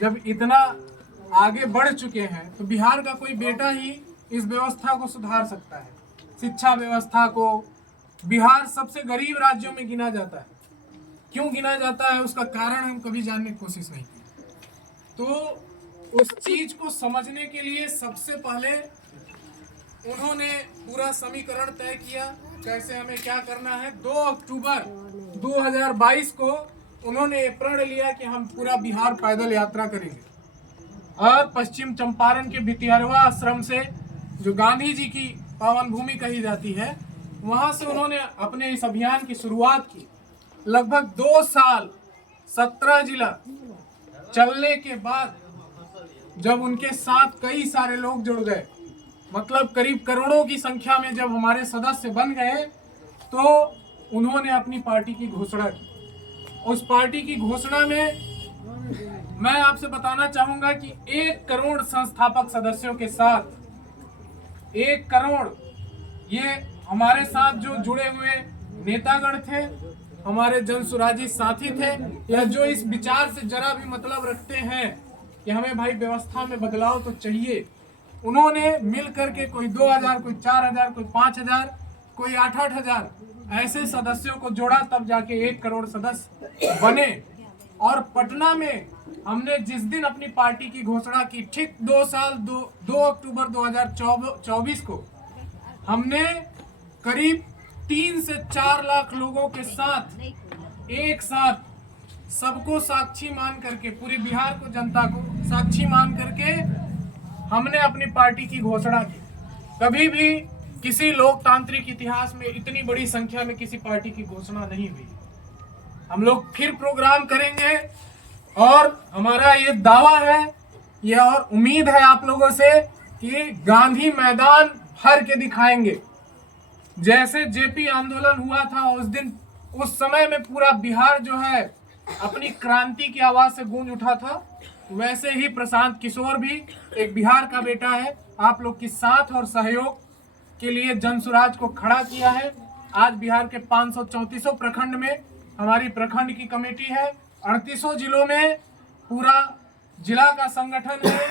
जब इतना आगे बढ़ चुके हैं तो बिहार का कोई बेटा ही इस व्यवस्था को सुधार सकता है। शिक्षा व्यवस्था को बिहार सबसे गरीब राज्यों में गिना जाता है। क्यों गिना जाता है उसका कारण हम कभी जानने की कोशिश नहीं की। तो उस चीज को समझने के लिए सबसे पहले उन्होंने पूरा समीकरण तय किया कैसे हमें क्या करना है। 2 अक्टूबर 2022 को उन्होंने प्रण लिया कि हम पूरा बिहार पैदल यात्रा करेंगे और पश्चिम चंपारण के भितिहरवा आश्रम से, जो गांधी जी की पावन भूमि कही जाती है, वहां से उन्होंने अपने इस अभियान की शुरुआत की। लगभग 2 साल 17 जिला चलने के बाद जब उनके साथ कई सारे लोग जुड़ गए, मतलब करीब करोड़ों की संख्या में जब हमारे सदस्य बन गए, तो उन्होंने अपनी पार्टी की घोषणा की। उस पार्टी की घोषणा में मैं आपसे बताना चाहूंगा कि 1 करोड़ संस्थापक सदस्यों के साथ 1 करोड़ ये हमारे साथ जो जुड़े हुए नेतागण थे, हमारे जनसुराजी साथी थे, या जो इस विचार से जरा भी मतलब रखते हैं कि हमें भाई व्यवस्था में बदलाव तो चाहिए, उन्होंने मिल करके कोई 2000, कोई 4000, कोई 5000, कोई 8-8 हजार ऐसे सदस्यों को जोड़ा, तब जाके 1 करोड़ सदस्य बने। और पटना में हमने जिस दिन अपनी पार्टी की घोषणा की, ठीक 2 अक्टूबर 2024 को हमने करीब 3 से 4 लाख लोगों के साथ एक साथ सबको साक्षी मान करके, पूरी बिहार को, जनता को साक्षी मान करके हमने अपनी पार्टी की घोषणा की। कभी भी किसी लोकतांत्रिक इतिहास में इतनी बड़ी संख्या में किसी पार्टी की घोषणा नहीं हुई। हम लोग फिर प्रोग्राम करेंगे और हमारा ये दावा है, ये और उम्मीद है आप लोगों से कि गांधी मैदान भर के दिखाएंगे। जैसे जेपी आंदोलन हुआ था उस दिन, उस समय में पूरा बिहार जो है अपनी क्रांति की आवाज से गूंज उठा था, वैसे ही प्रशांत किशोर भी एक बिहार का बेटा है। आप लोग की साथ और सहयोग के लिए जनसुराज को खड़ा किया है। आज बिहार के 534 प्रखंड में हमारी प्रखंड की कमेटी है, 38 जिलों में पूरा जिला का संगठन है,